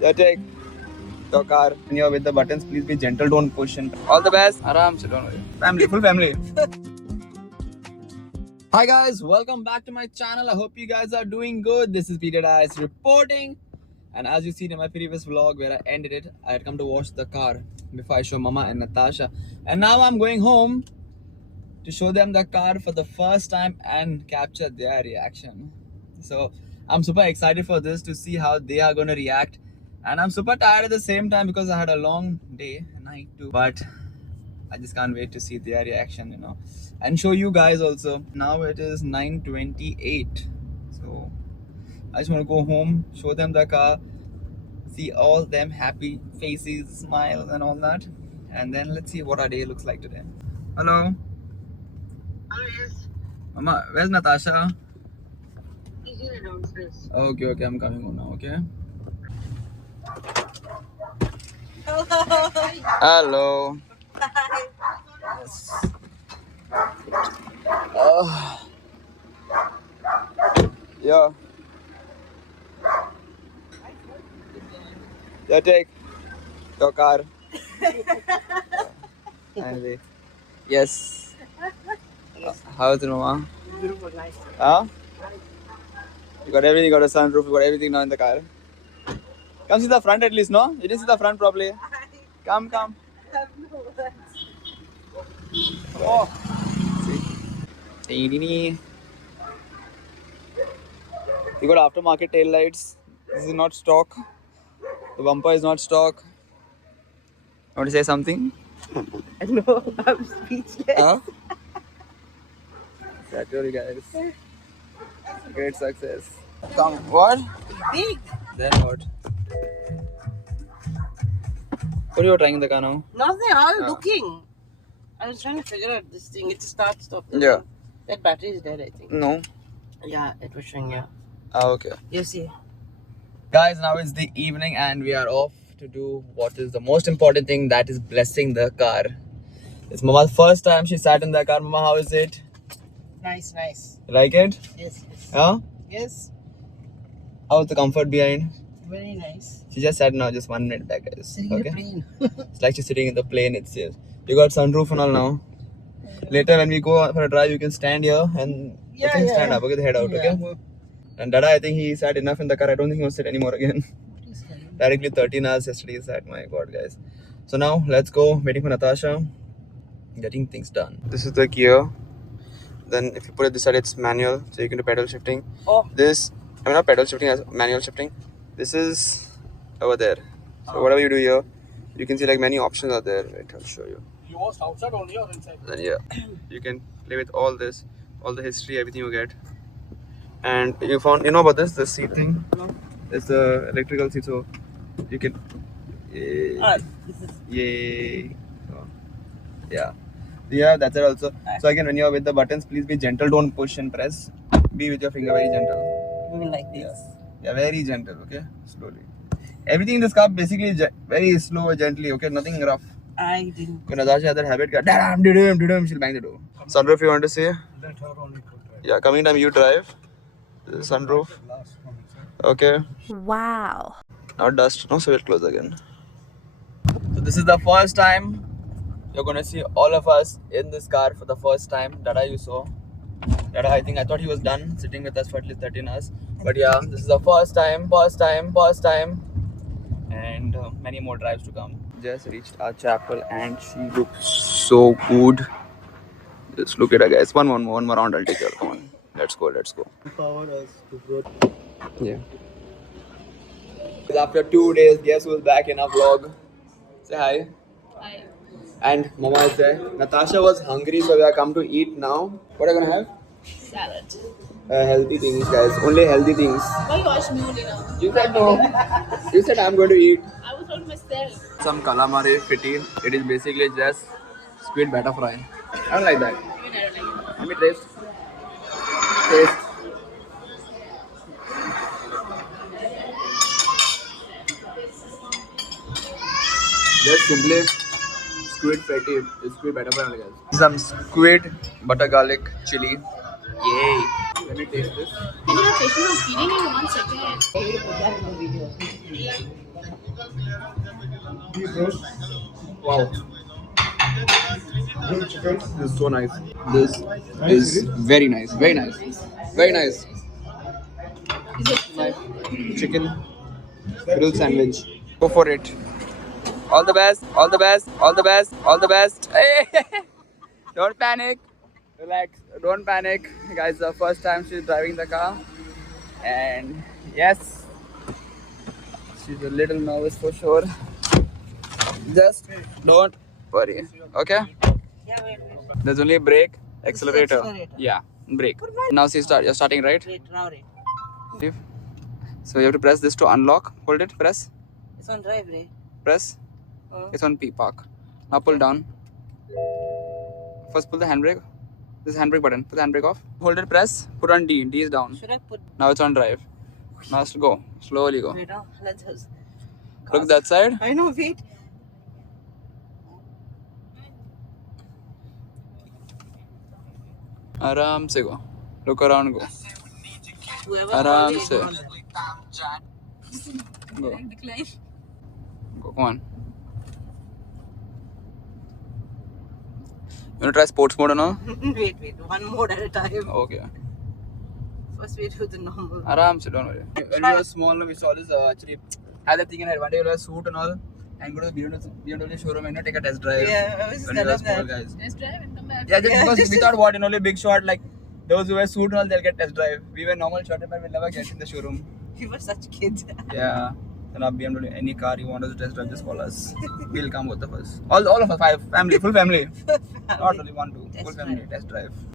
Yeah, take your car. When you're with the buttons, please be gentle. Don't push. And all the best. Aram se, don't worry. Family, full family. Hi guys, welcome back to my channel. I hope you guys are doing good. This is Peter Dice reporting. And as you seen in my previous vlog where I ended it, I had come to wash the car before I show Mama and Natasha. And now I'm going home to show them the car for the first time and capture their reaction. So I'm super excited for this to see how they are going to react. And I'm super tired at the same time because I had a long day, night too. But I just can't wait to see their reaction, you know, and show you guys also. Now it is 9:28. So I just want to go home, show them the car, see all them happy faces, smiles and all that. And then let's see what our day looks like today. Hello. Oh, yes. Mama, where's Natasha? He's here downstairs. Okay, I'm coming home now, okay? Hello. Yes. Yeah. Yeah, take your car. Anyway. Yes. How is it, Mama? Beautiful, nice. Huh? You got everything, you got a sunroof, you got everything now in the car. Come see the front at least, no? You didn't see the front properly. Come. Oh. See. You got aftermarket tail lights. This is not stock. The bumper is not stock. Want to say something? No, I'm speechless. Huh? Saturday, guys. Great success. Come. What? Big. Then what? What are you trying in the car now? Nothing, I was looking. I was trying to figure out this thing. It start, stop. Yeah. That battery is dead, I think. No. Yeah, it was showing, yeah. Okay. You see. Guys, now it's the evening and we are off to do what is the most important thing, that is blessing the car. It's Mama's first time she sat in the car. Mama, how is it? Nice. Like it? Yes. Huh? Yes. How's the comfort behind? Very nice. She just sat now, just 1 minute back, guys. Sitting in a plane. It's like she's sitting in the plane itself. You got sunroof and all now. Later when we go for a drive, you can stand here and you can stand up, okay, the head out, okay? And Dada, I think he sat enough in the car. I don't think he wants to sit anymore again. Directly 13 hours yesterday he sat, my god, guys. So now, let's go. Waiting for Natasha. Getting things done. This is the gear. Then if you put it this side, it's manual. So you can do pedal shifting. Oh. This, I mean not pedal shifting, as manual shifting. This is over there. So whatever you do here, you can see like many options are there. Wait, I'll show you. You watched outside only or inside? Then yeah, you can play with all this, all the history, everything you get. And you know about this seat thing? No. It's the electrical seat, so you can. This is Yay! So, yeah. Yeah, that's it also. So again, when you're with the buttons, please be gentle. Don't push and press. Be with your finger very gentle. moving like this. Yeah, very gentle. Okay, slowly. Everything in this car basically is very slow, gently. Okay, nothing rough. I didn't. When Natasha has that habit, she'll bang the door. Sunroof, you want to say? Let her only put right. Yeah, coming time you drive. This is sunroof. Last one, sir. Okay. Wow. Now dust, no, so we'll close again. So this is the first time you're gonna see all of us in this car for the first time. Dada, you saw. Dada, I thought he was done sitting with us for at least 13 hours. But yeah, this is the first time. And many more drives to come. Just reached our chapel and she looks so good. Just look at her, guys. One more round, I'll take her. Come on. Let's go. Empower us to grow. Yeah. After 2 days, guess who's back in our vlog? Say hi. Hi. And Mama is there. Natasha was hungry, so we are come to eat now. What are you gonna have? Salad. Healthy things, guys. Only healthy things. Why you ask me only now? You said no. You said I'm going to eat. I was told myself. Some calamari fritty. It is basically just squid batter fry. I don't like that. Even I don't like it. Let me taste. Taste. Just simply squid fatty. Squid batter fry, guys. Some squid butter garlic chili. Yay! Let me taste this. You have patience of feeding in 1 second. Beef roast. Wow, Grilled chicken. this is so nice. This is very nice, very nice, very nice. My chicken grill sandwich. Go for it. All the best, all the best, all the best, all the best. Don't panic. Relax. Don't panic. Guys, the first time she's driving the car. And yes, she's a little nervous for sure. Just don't worry. Okay? Yeah, wait. There's only brake, accelerator. accelerator. Yeah, brake. Now you're starting, right? Wait, now wait. Steve? So you have to press this to unlock. Hold it, press. It's on drive, right? Press. It's on P park. Now pull down. First pull the handbrake. This is handbrake button. Put the handbrake off. Hold it, press. Put on D. D is down. Should I put... Now it's on drive. Now it's go. Slowly go. Wait, now, let's just... Look that side. I know, wait. आराम से go. Look around, go. Whoever आराम calls से. it, Go. Decline. Go. Come on. You want to try sports mode or no? wait, one mode at a time. Okay. First we do the normal. Aram se, don't worry. When we were small, we saw this actually had that thing in our one day we'll wear a suit and all and go to the BMW showroom and take a test drive. Yeah, I was When we were telling small, that. guys. Let's drive and come back. Yeah, just Yeah, because just- we thought what, only big shot, like those who wear suit and all, they'll get test drive. We were normal short but we'll never get in the showroom. We were such kids. Yeah. So now BMW, any car you want us to test drive, just call us. We'll come both of us. All of us, five, family, full family. Not only one, two. Full Test family, drive. test drive.